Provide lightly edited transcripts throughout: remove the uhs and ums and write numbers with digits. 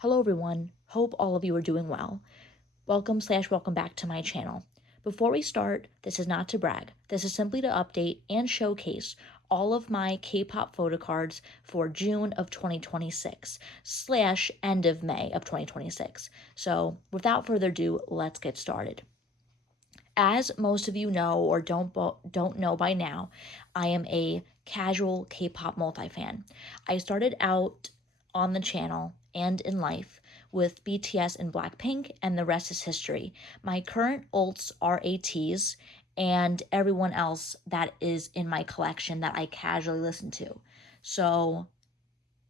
Hello everyone, hope all of you are doing well. Welcome back to my channel. Before we start, this is not to brag. This is simply to update and showcase all of my K-pop photo cards for June of 2026 / end of May of 2026. So without further ado, let's get started. As most of you know or don't know by now, I am a casual K-pop multi-fan. I started out on the channel and in life with BTS and Blackpink, and the rest is history. My current ults are ATEEZ and everyone else that is in my collection that I casually listen to. So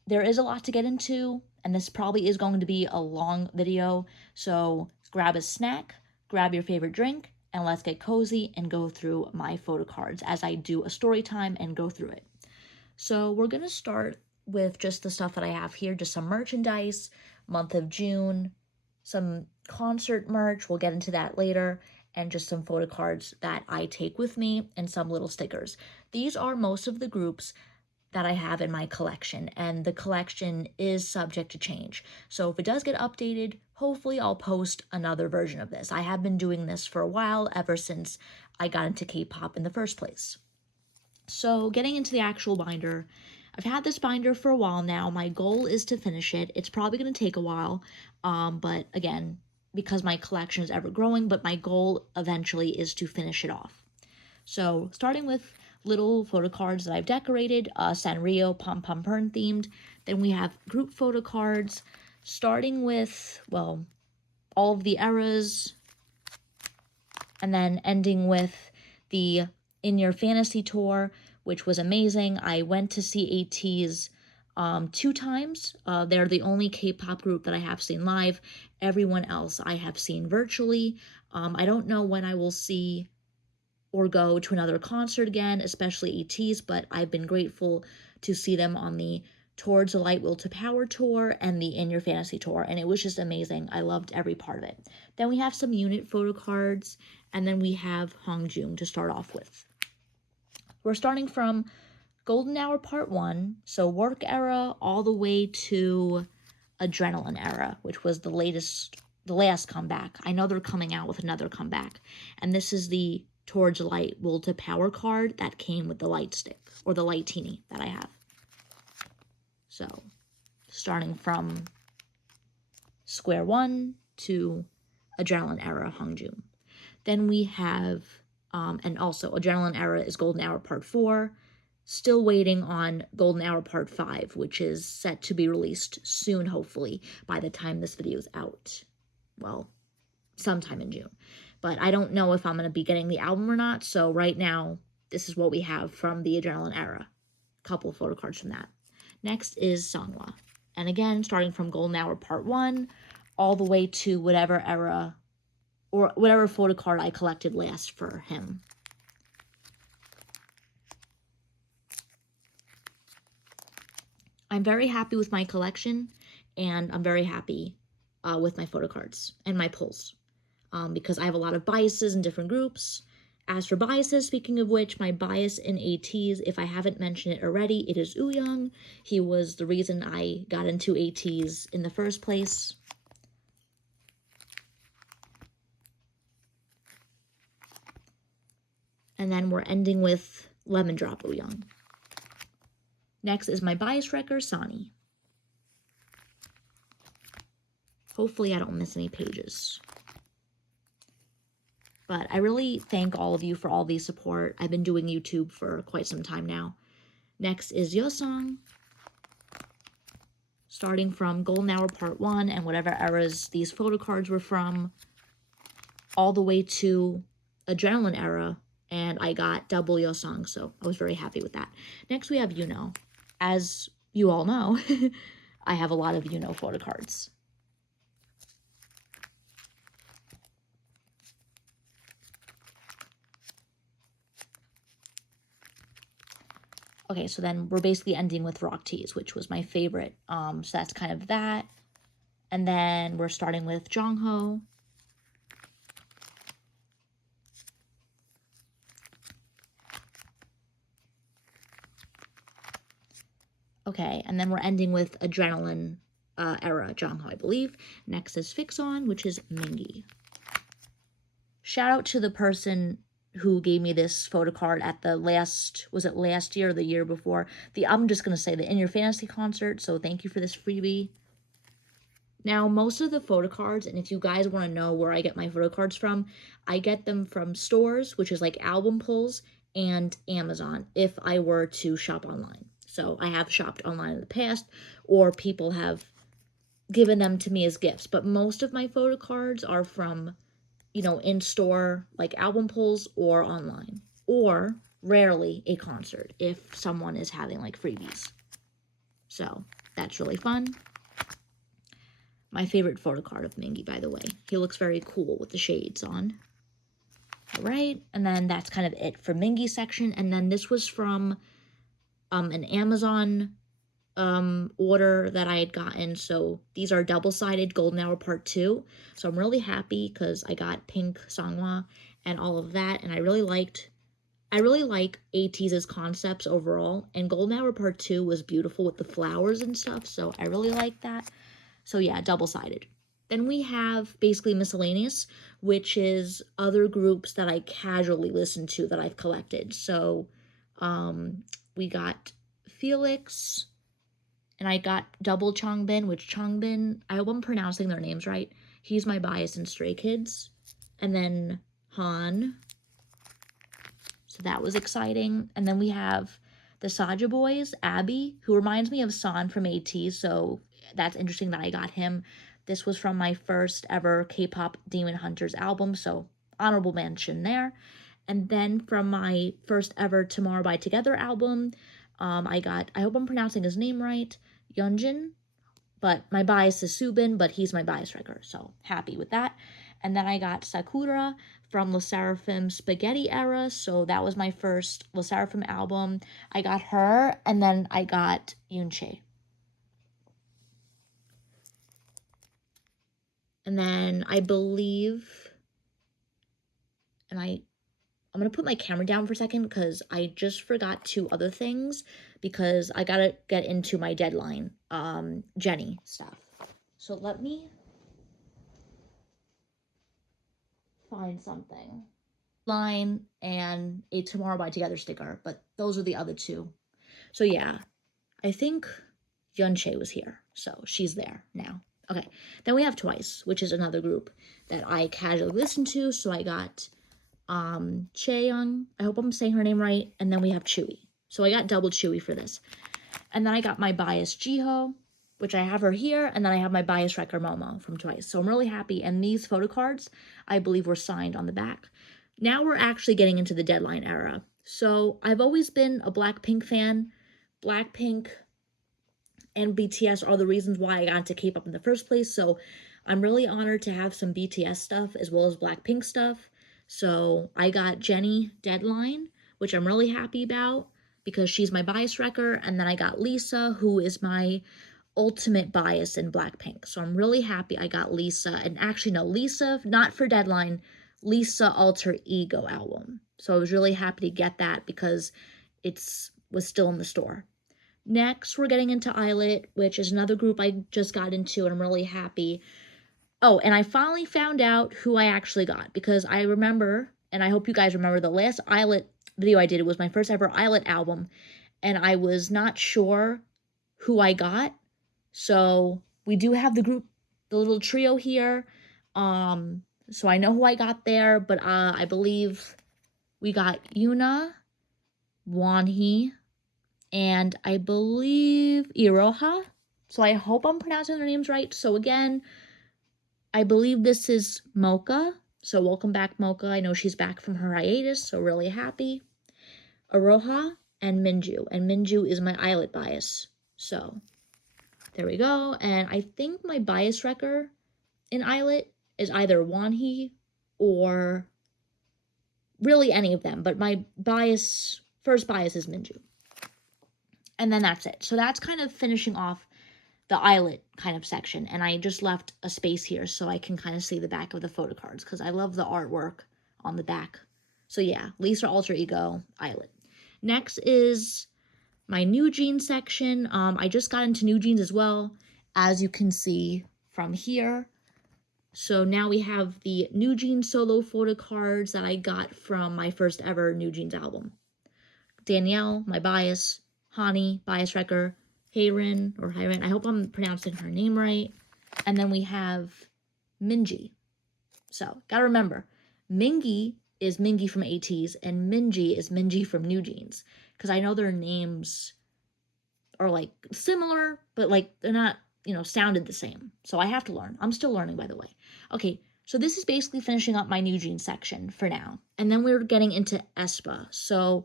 there is a lot to get into, and this probably is going to be a long video. So grab a snack, grab your favorite drink, and let's get cozy and go through my photo cards as I do a story time and go through it. So we're going to start with just the stuff that I have here, just some merchandise, month of June, some concert merch, we'll get into that later, and just some photo cards that I take with me and some little stickers. These are most of the groups that I have in my collection, and the collection is subject to change. So if it does get updated, hopefully I'll post another version of this. I have been doing this for a while, ever since I got into K-pop in the first place. So getting into the actual binder, I've had this binder for a while now. My goal is to finish it. It's probably going to take a while, but again, because my collection is ever growing, but my goal eventually is to finish it off. So starting with little photo cards that I've decorated, Sanrio Pom Pom Pern themed. Then we have group photo cards, starting with, well, all of the eras, and then ending with the In Your Fantasy tour, which was amazing. I went to see ATEEZ 2 times. They're the only K-pop group that I have seen live. Everyone else I have seen virtually. I don't know when I will see or go to another concert again, especially ATEEZ, but I've been grateful to see them on the Towards the Light Will to Power tour and the In Your Fantasy tour, and it was just amazing. I loved every part of it. Then we have some unit photo cards, and then we have Hongjoong to start off with. We're starting from Golden Hour Part 1, so Work Era, all the way to Adrenaline Era, which was the last comeback. I know they're coming out with another comeback, and this is the Towards Light Will to Power card that came with the light stick, or the light teeny that I have. So, starting from Square 1 to Adrenaline Era Hongjoong. Then we have, and also Adrenaline Era is Golden Hour Part 4. Still waiting on Golden Hour Part 5, which is set to be released soon, hopefully, by the time this video is out. Well, sometime in June. But I don't know if I'm going to be getting the album or not, so right now, this is what we have from the Adrenaline Era. A couple of photo cards from that. Next is Songhwa. And again, starting from Golden Hour Part 1, all the way to whatever era, or whatever photo card I collected last for him. I'm very happy with my collection, and I'm very happy with my photo cards and my pulls. Because I have a lot of biases in different groups. As for biases, speaking of which, my bias in ATEEZ, if I haven't mentioned it already, it is Wooyoung. He was the reason I got into ATEEZ in the first place. And then we're ending with Lemon Drop Wooyoung. Next is my bias wrecker, Sonny. Hopefully I don't miss any pages. But I really thank all of you for all the support. I've been doing YouTube for quite some time now. Next is Yeosang. Starting from Golden Hour Part 1 and whatever eras these photo cards were from, all the way to Adrenaline Era, and I got double Yeosang, so I was very happy with that. Next we have Yuno. As you all know, I have a lot of Yuno photo cards. Okay, so then we're basically ending with Rock Tees, which was my favorite. So that's kind of that. And then we're starting with Jongho. Okay, and then we're ending with Adrenaline era Jongho, I believe. Next is Fixon, which is Mingi. Shout out to the person who gave me this photo card at the last year or the year before? I'm just going to say the In Your Fantasy concert, so thank you for this freebie. Now, most of the photo cards, and if you guys want to know where I get my photo cards from, I get them from stores, which is like Album Pulls, and Amazon, if I were to shop online. So I have shopped online in the past, or people have given them to me as gifts. But most of my photo cards are from, you know, in-store, like Album Pulls, or online. Or, rarely, a concert, if someone is having, like, freebies. So, that's really fun. My favorite photo card of Mingi, by the way. He looks very cool with the shades on. Alright, and then that's kind of it for Mingi's section. And then this was from an Amazon order that I had gotten. So these are double-sided Golden Hour Part 2. So I'm really happy because I got Pink Songhwa and all of that. And I really like ATEEZ's concepts overall. And Golden Hour Part 2 was beautiful with the flowers and stuff. So I really like that. So yeah, double-sided. Then we have basically miscellaneous, which is other groups that I casually listen to that I've collected. So we got Felix, and I got Double Changbin, which Changbin, I hope I'm pronouncing their names right. He's my bias in Stray Kids. And then Han. So that was exciting. And then we have the Saja Boys, Abby, who reminds me of San from ATEEZ, so that's interesting that I got him. This was from my first ever K-pop Demon Hunters album, so honorable mention there. And then from my first ever Tomorrow by Together album, I hope I'm pronouncing his name right, Yeonjin. But my bias is Subin, but he's my bias wrecker, so happy with that. And then I got Sakura from LE SSERAFIM Spaghetti era, so that was my first LE SSERAFIM album. I got her, and then I got Yoonchae. And then I believe, and I'm going to put my camera down for a second because I just forgot 2 other things because I got to get into my deadline, Jennie stuff. So let me find something. Line and a Tomorrow by Together sticker, but those are the other 2. So yeah, I think Yeonchae was here, so she's there now. Okay, then we have Twice, which is another group that I casually listen to, so I got Chaeyoung, I hope I'm saying her name right, and then we have Chewy. So I got double Chewy for this. And then I got my bias Jihyo, which I have her here, and then I have my bias wrecker Momo from Twice. So I'm really happy, and these photo cards, I believe, were signed on the back. Now we're actually getting into the deadline era. So I've always been a Blackpink fan. Blackpink and BTS are the reasons why I got into K-pop in the first place, so I'm really honored to have some BTS stuff as well as Blackpink stuff. So I got Jennie Deadline, which I'm really happy about because she's my bias wrecker, and then I got Lisa, who is my ultimate bias in Blackpink. So I'm really happy I got Lisa, and actually no, Lisa, not for Deadline, Lisa Alter Ego album. So I was really happy to get that because was still in the store. Next, we're getting into Islet, which is another group I just got into, and I'm really happy. Oh, and I finally found out who I actually got, because I remember, and I hope you guys remember, the last Islet video I did, it was my first ever Islet album, and I was not sure who I got. So we do have the group, the little trio here. So I know who I got there, but I believe we got Yuna, Wonhee, and I believe Iroha. So I hope I'm pronouncing their names right. So again, I believe this is Mocha. So welcome back, Mocha. I know she's back from her hiatus, so really happy. Iroha and Minju. And Minju is my Islet bias. So there we go. And I think my bias wrecker in Islet is either Wonhee or really any of them. But my first bias is Minju. And then that's it. So that's kind of finishing off the Islet kind of section. And I just left a space here so I can kind of see the back of the photo cards because I love the artwork on the back. So yeah, Lisa Alter Ego, Islet. Next is my New Jeans section. I just got into New Jeans as well. as you can see from here. So now we have the New Jeans solo photo cards that I got from my first ever New Jeans album. Danielle, my bias, Hani, bias wrecker, Hayrin, I hope I'm pronouncing her name right. And then we have Minji. So, gotta remember, Mingi is Mingi from ATEEZ, and Minji is Minji from New Jeans. Because I know their names are, like, similar, but, like, they're not, sounded the same. So I have to learn. I'm still learning, by the way. Okay, so this is basically finishing up my New Jeans section for now. And then we're getting into aespa. So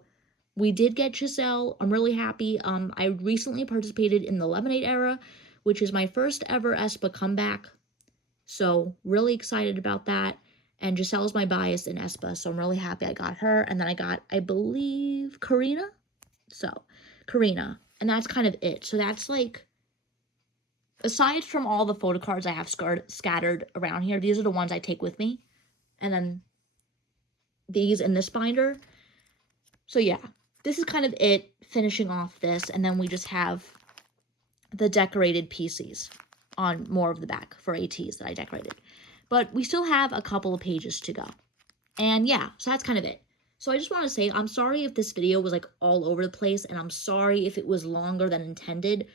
we did get Giselle. I'm really happy. I recently participated in the Lemonade era, which is my first ever aespa comeback. So really excited about that. And Giselle's my bias in aespa, so I'm really happy I got her. And then I got, I believe, Karina. So, Karina. And that's kind of it. So that's like, aside from all the photo cards I have scattered around here, these are the ones I take with me. And then these in this binder. So yeah, this is kind of it, finishing off this. And then we just have the decorated pieces on more of the back for ATEEZ that I decorated. But we still have a couple of pages to go. And yeah, so that's kind of it. So I just want to say, I'm sorry if this video was like all over the place, and I'm sorry if it was longer than intended.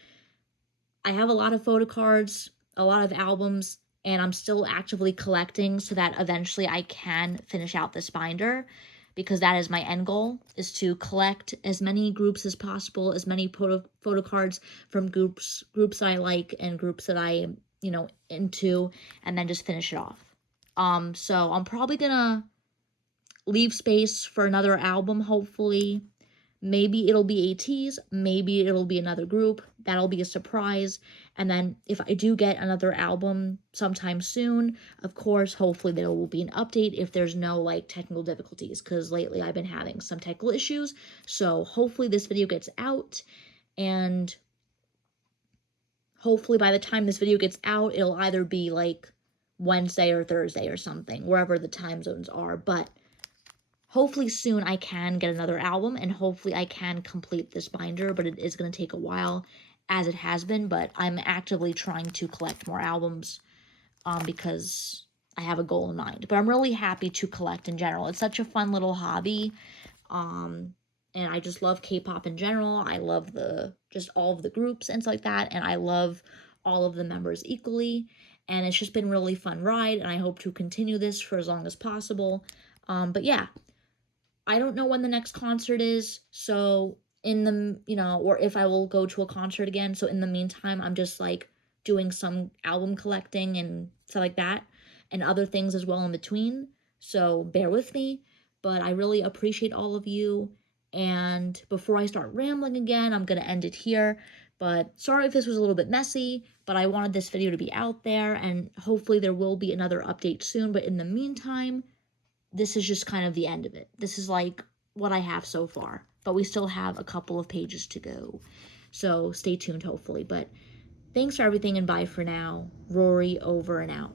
I have a lot of photo cards, a lot of albums, and I'm still actively collecting so that eventually I can finish out this binder, because that is my end goal, is to collect as many groups as possible, as many photo cards from groups that I like and groups that I am, into, and then just finish it off. So I'm probably gonna leave space for another album, hopefully. Maybe it'll be ATEEZ, maybe it'll be another group. That'll be a surprise. And then if I do get another album sometime soon, of course, hopefully there will be an update if there's no like technical difficulties, because lately I've been having some technical issues. So hopefully this video gets out, and hopefully by the time this video gets out, it'll either be like Wednesday or Thursday or something, wherever the time zones are. But hopefully soon I can get another album, and hopefully I can complete this binder, but it is going to take a while, as it has been. But I'm actively trying to collect more albums because I have a goal in mind. But I'm really happy to collect in general. It's such a fun little hobby, and I just love K-pop in general. I love just all of the groups and stuff like that, and I love all of the members equally. And it's just been a really fun ride, and I hope to continue this for as long as possible. But yeah, I don't know when the next concert is, so in the, or if I will go to a concert again. So in the meantime, I'm just like doing some album collecting and stuff like that, and other things as well in between. So bear with me, but I really appreciate all of you. And before I start rambling again, I'm going to end it here. But sorry if this was a little bit messy, but I wanted this video to be out there, and hopefully there will be another update soon. But in the meantime, this is just kind of the end of it. This is like what I have so far, but we still have a couple of pages to go. So stay tuned, hopefully. But thanks for everything, and bye for now. Rory, over and out.